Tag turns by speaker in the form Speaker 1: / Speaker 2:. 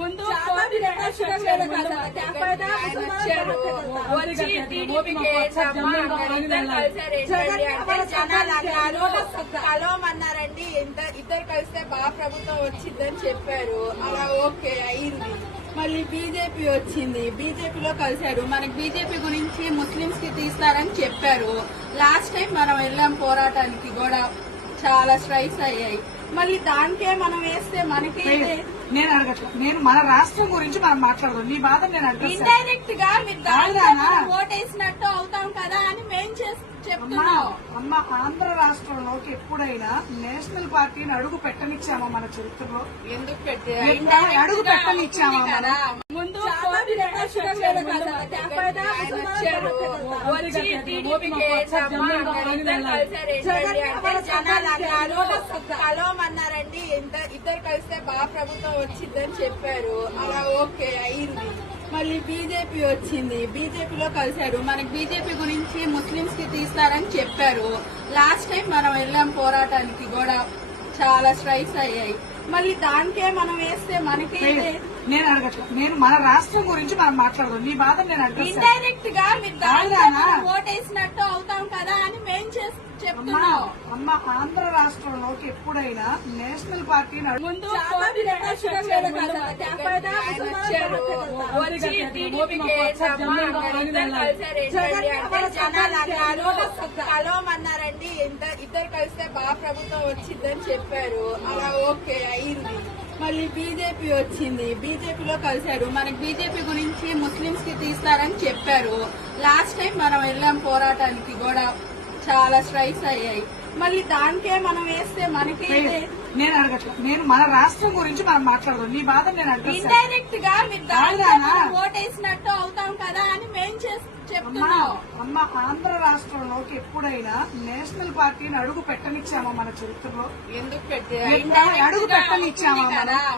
Speaker 1: ముందు కలవమన్నారండి ఇద్దరు కలిస్తే బాగా ప్రభుత్వం వచ్చిందని చెప్పారు అలా ఓకే అయింది మళ్ళీ బీజేపీ వచ్చింది బీజేపీలో కలిశారు మనకి బీజేపీ గురించి ముస్లింస్ కి తీస్తారని చెప్పారు లాస్ట్ టైం మనం వెళ్ళాం పోరాటానికి కూడా చాలా స్ట్రైక్స్ అయ్యాయి మళ్ళీ దానికే మనం వేస్తే మనకి
Speaker 2: నేను అడగట్లేదు నేను మన రాష్ట్రం గురించి మనం మాట్లాడదాం నీ బాధ నేను అడగ
Speaker 1: ఇండైరెక్ట్ గా మీరు ఓటేసినట్టు అవుతాం కదా అని మేం చెప్తున్నాం
Speaker 2: అమ్మ ఆంధ్ర రాష్ట్రంలోకి ఎప్పుడైనా నేషనల్ పార్టీని అడుగు పెట్టనిచ్చామా మన చరిత్రలో
Speaker 1: ఎందుకు పెట్టే
Speaker 2: అడుగు పెట్టనిచ్చామా
Speaker 1: కలవమన్నారండి ఇద్దరు కలిస్తే బాగా ప్రభుత్వం వచ్చిందని చెప్పారు అలా ఓకే అయింది మళ్ళీ బీజేపీ వచ్చింది బీజేపీలో కలిశారు మనకి బీజేపీ గురించి ముస్లింస్ కి తీస్తారని చెప్పారు లాస్ట్ టైం మనం వెళ్ళాం పోరాటానికి కూడా చాలా స్ట్రైక్స్ అయ్యాయి మళ్ళీ దానికే మనం వేస్తే మనకి
Speaker 2: నేను అడగట్లా నేను మన రాష్ట్రం గురించి మనం మాట్లాడదాం నీ బాధ నేను అడగ
Speaker 1: ఇండైరెక్ట్ గా ఓటేసినట్టు అవుతాం కదా అని మేము చెప్తున్నాం
Speaker 2: అమ్మ ఆంధ్ర రాష్ట్రంలోకి ఎప్పుడైనా నేషనల్ పార్టీ
Speaker 1: ముందు ఇంత ఇద్దరు కలిస్తే బాగా ప్రభుత్వం వచ్చిందని చెప్పారు అలా ఓకే అయింది మళ్ళీ బీజేపీ వచ్చింది బీజేపీలో కలిశారు మనకి బీజేపీ గురించి ముస్లింస్ కి తీస్తారని చెప్పారు లాస్ట్ టైం మనం వెళ్ళాం పోరాటానికి కూడా చాలా స్ట్రైక్స్ అయ్యాయి మళ్ళీ దానికే మనం వేస్తే మనకి
Speaker 2: నేను అడగట్లా నేను మన రాష్ట్రం గురించి మనం మాట్లాడదాం నీ బాధ నేను అడగ
Speaker 1: ఇండైరెక్ట్ గా మీరు దాని ఓటేసినట్టు
Speaker 2: అమ్మ ఆంధ్ర రాష్ట్రంలోకి ఎప్పుడైనా నేషనల్ పార్టీని అడుగు పెట్టనిచ్చామా మన చరిత్రలో ఎందుకు అడుగు పెట్టనిచ్చామా